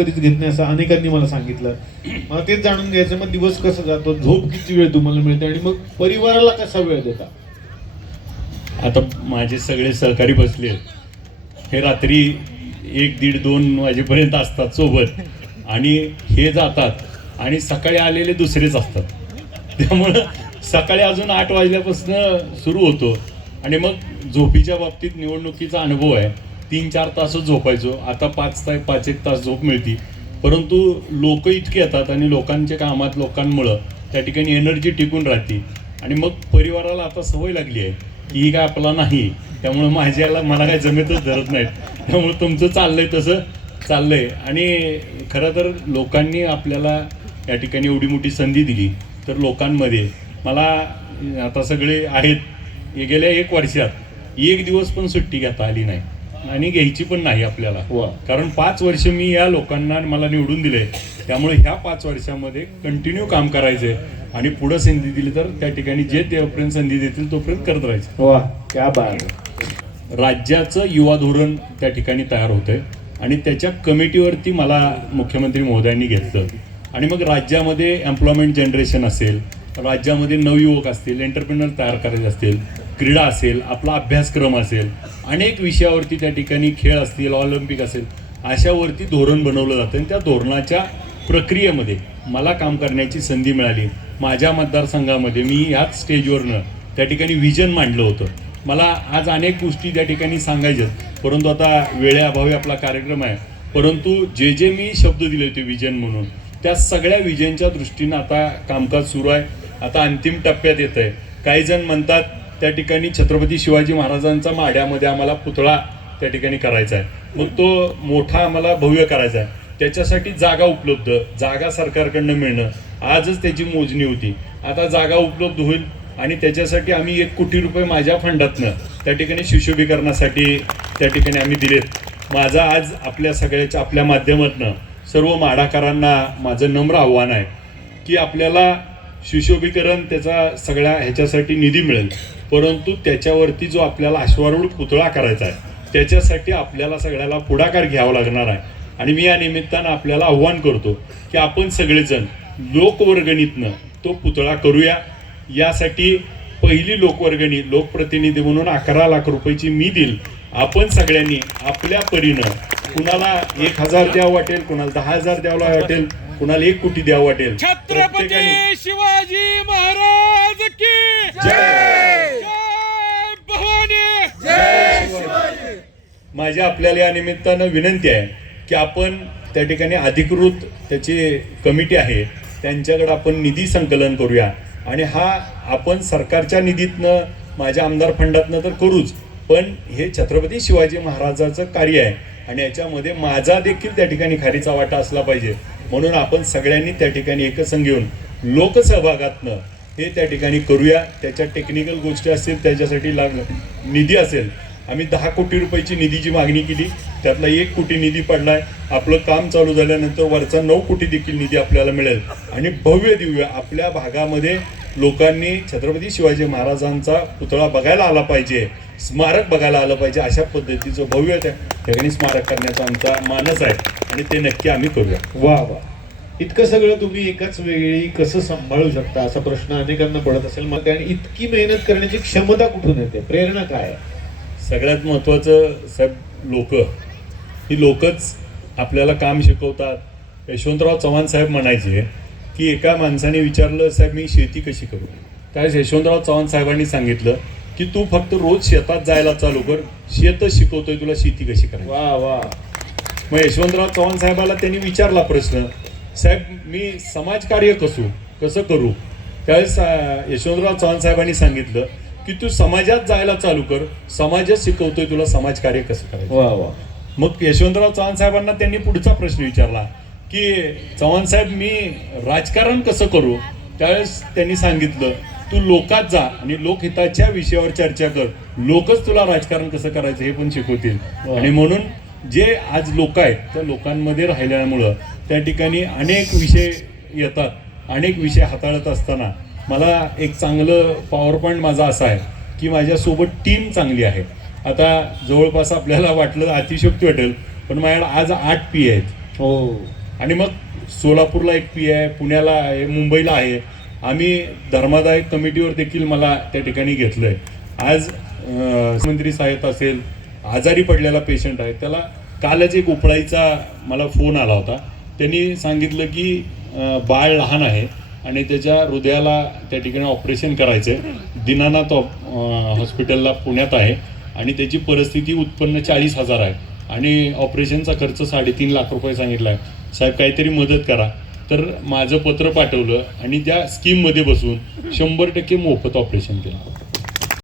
कधीच घेत नाही असं अनेकांनी मला सांगितलं. मला तेच जाणून घ्यायचं मग दिवस कसा जातो झोप किती वेळ तुम्हाला मिळते आणि मग परिवाराला कसा वेळ देता? आता माझे सगळे सहकारी बसले. हे रात्री एक दीड दोन वाजेपर्यंत असतात सोबत. आणि हे जातात. आणि सकाळी आलेले दुसरेच असतात. त्यामुळं सकाळी अजून आठ वाजल्यापासून सुरू होतो. आणि मग झोपीच्या बाबतीत निवडणुकीचा अनुभव आहे. तीन चार तासच झोपायचो. आता पाच तास पाच एक तास झोप मिळते. परंतु लोक इतके येतात आणि लोकांच्या कामात लोकांमुळं त्या ठिकाणी एनर्जी टिकून राहते. आणि मग परिवाराला आता सवय लागली आहे की ही काय आपला नाही. त्यामुळं माझ्याला मला काय जमेतच धरत नाहीत. त्यामुळं तुमचं चाललंय तसं चाललंय. आणि खरं तर लोकांनी आपल्याला या ठिकाणी एवढी मोठी संधी दिली. तर लोकांमध्ये मला आता सगळे आहेत. हे गेल्या एक वर्षात एक दिवस पण सुट्टी घेता आली नाही. आणि घ्यायची पण नाही आपल्याला. कारण पाच वर्ष मी या लोकांना मला निवडून दिले. त्यामुळे ह्या पाच वर्षामध्ये कंटिन्यू काम करायचंय. आणि पुढं संधी दिली तर त्या ठिकाणी जे तेव्हापर्यंत संधी देतील तोपर्यंत करत राहायचं. वा क्या बात. राज्याचं युवा धोरण त्या ठिकाणी तयार होतंय. आणि त्याच्या कमिटीवरती मला मुख्यमंत्री महोदयांनी घेतलं. आणि मग राज्यामध्ये एम्प्लॉयमेंट जनरेशन असेल राज्यामध्ये नवयुवक असतील एंटरप्रिनर तयार करायचे असतील क्रीडा असेल आपला अभ्यासक्रम असेल अनेक विषयावरती त्या ठिकाणी खेळ असतील ऑलिम्पिक असेल अशावरती धोरण बनवलं जातं. आणि त्या धोरणाच्या प्रक्रियेमध्ये मला काम करण्याची संधी मिळाली. माझ्या मतदारसंघामध्ये मी ह्याच स्टेजवरनं त्या ठिकाणी विजन मांडलं होतं. मला आज अनेक गोष्टी त्या ठिकाणी सांगायच्यात. परंतु आता वेळेअभावी आपला कार्यक्रम आहे. परंतु जे जे मी शब्द दिले होते विजन म्हणून त्या सगळ्या विजनच्या दृष्टीनं आता कामकाज सुरू आहे. आता अंतिम टप्प्यात येत आहे काही जण म्हणतात त्या ठिकाणी छत्रपती शिवाजी महाराजांचा माड्यामध्ये आम्हाला पुतळा त्या ठिकाणी करायचा आहे. मग तो मोठा आम्हाला भव्य करायचा आहे. त्याच्यासाठी जागा उपलब्ध जागा सरकारकडनं मिळणं आजच त्याची मोजणी होती. आता जागा उपलब्ध होईल आणि त्याच्यासाठी आम्ही एक कोटी रुपये माझ्या फंडातनं त्या ठिकाणी सुशोभीकरणासाठी त्या ठिकाणी आम्ही दिलेत. माझा आज आपल्या सगळ्याच्या आपल्या माध्यमातनं सर्व माडाकारांना माझं नम्र आव्हान आहे की आपल्याला सुशोभीकरण त्याचा सगळ्या ह्याच्यासाठी निधी मिळेल. परंतु त्याच्यावरती जो आपल्याला अश्वारूढ पुतळा करायचा आहे त्याच्यासाठी आपल्याला सगळ्याला पुढाकार घ्यावा लागणार आहे. आणि मी या निमित्तानं आपल्याला आव्हान करतो की आपण सगळेजण लोकवर्गणीतनं तो पुतळा करूया. यासाठी पहिली लोकवर्गणी लोकप्रतिनिधी म्हणून अकरा लाख रुपयाची मी देईल. आपण सगळ्यांनी आपल्या परीनं कुणाला एक हजार द्यावं वाटेल कुणाला दहा हजार द्यावं वाटेल कुणाला एक कोटी द्यावं वाटेल. प्रत्येकाने- छत्रपती शिवाजी महाराज की जय! जय भवानी माझी आपल्याला या निमित्तानं विनंती आहे की आपण त्या ठिकाणी अधिकृत त्याची कमिटी आहे त्यांच्याकडे आपण निधी संकलन करूया. आणि हा आपण सरकारच्या निधीतनं माझ्या आमदार फंडातनं तर करूच पण हे छत्रपती शिवाजी महाराजाचं कार्य आहे. आणि याच्यामध्ये माझा देखील त्या ठिकाणी खारीचा वाटा असला पाहिजे. म्हणून आपण सगळ्यांनी त्या ठिकाणी एकसंग येऊन लोकसहभागातनं हे त्या ठिकाणी करूया. त्याच्या टेक्निकल गोष्टी असतील त्याच्यासाठी लाग निधी असेल आम्ही दहा कोटी रुपयाची निधीची मागणी केली. त्यातला एक कोटी निधी पडलाय. आपलं काम चालू झाल्यानंतर वरचा नऊ कोटी देखील निधी आपल्याला मिळेल. आणि भव्य दिव्य आपल्या भागामध्ये लोकांनी छत्रपती शिवाजी महाराजांचा पुतळा बघायला आला पाहिजे. स्मारक बघायला आलं पाहिजे अशा पद्धतीचं भव्य त्या ठिकाणी स्मारक करण्याचा आमचा मानस आहे. आणि ते नक्की आम्ही करूया. वा वा. इतकं सगळं तुम्ही एकाच वेळी कसं सांभाळू शकता? असा प्रश्न अनेकांना पडत असेल. मग आणि इतकी मेहनत करण्याची क्षमता कुठून येते? प्रेरणा काय आहे? सगळ्यात महत्त्वाचं साहेब लोक. ही लोकच आपल्याला काम शिकवतात. यशवंतराव चव्हाण साहेब म्हणायचे की एका माणसाने विचारलं साहेब मी शेती कशी करू? त्यावेळेस यशवंतराव चव्हाण साहेबांनी सांगितलं की तू फक्त रोज शेतात जायला चालू कर. शेतच शिकवतोय तुला शेती कशी करायची. वा वा. मग यशवंतराव चव्हाण साहेबाला त्यांनी विचारला प्रश्न साहेब मी समाजकार्य कसू कसं करू? त्यावेळेस यशवंतराव चव्हाण साहेबांनी सांगितलं की तू समाजात जायला चालू कर समाजच शिकवतोय तुला समाजकार्य कसं करायचं? वा वा. मग यशवंतराव चव्हाण साहेबांना त्यांनी पुढचा प्रश्न विचारला की चव्हाण साहेब मी राजकारण कसं करू? त्यावेळेस त्यांनी सांगितलं तू लोकात जा आणि लोकहिताच्या विषयावर चर्चा कर. लोकच तुला राजकारण कसं करायचं हे पण शिकवतील. आणि म्हणून जे आज लोक आहेत त्या लोकांमध्ये राहिल्यामुळं त्या ठिकाणी अनेक विषय येतात अनेक विषय हाताळत असताना मला एक चांगलं पॉवर पॉईंट माझा असा आहे की माझ्यासोबत टीम चांगली आहे. आता जवळपास आपल्याला वाटलं अतिशयोक्ती वाटेल पण माझ्याकडे आज आठ पी आहेत. हो. आणि मग सोलापूरला एक पी आहे पुण्याला आहे मुंबईला आहे. आम्ही धर्मादायक कमिटीवर देखील मला त्या ठिकाणी घेतलंय. आज अं, मंत्री साहेब असेल आजारी पडलेला पेशंट आहे त्याला कालच एक उपळाईचा मला फोन आला होता. त्यांनी सांगितलं की बाळ लहान आहे आणि त्याच्या हृदयाला त्या ठिकाणी ऑपरेशन करायचं आहे दीनानाथ ऑप- हॉस्पिटलला पुण्यात आहे आणि त्याची परिस्थिती उत्पन्न चाळीस हजार आहे. आणि ऑपरेशनचा खर्च साडेतीन लाख रुपये सांगितला आहे. साहेब काहीतरी मदत करा. तर माझं पत्र पाठवलं आणि त्या स्कीममध्ये बसून शंभर टक्के मोफत ऑपरेशन केलं.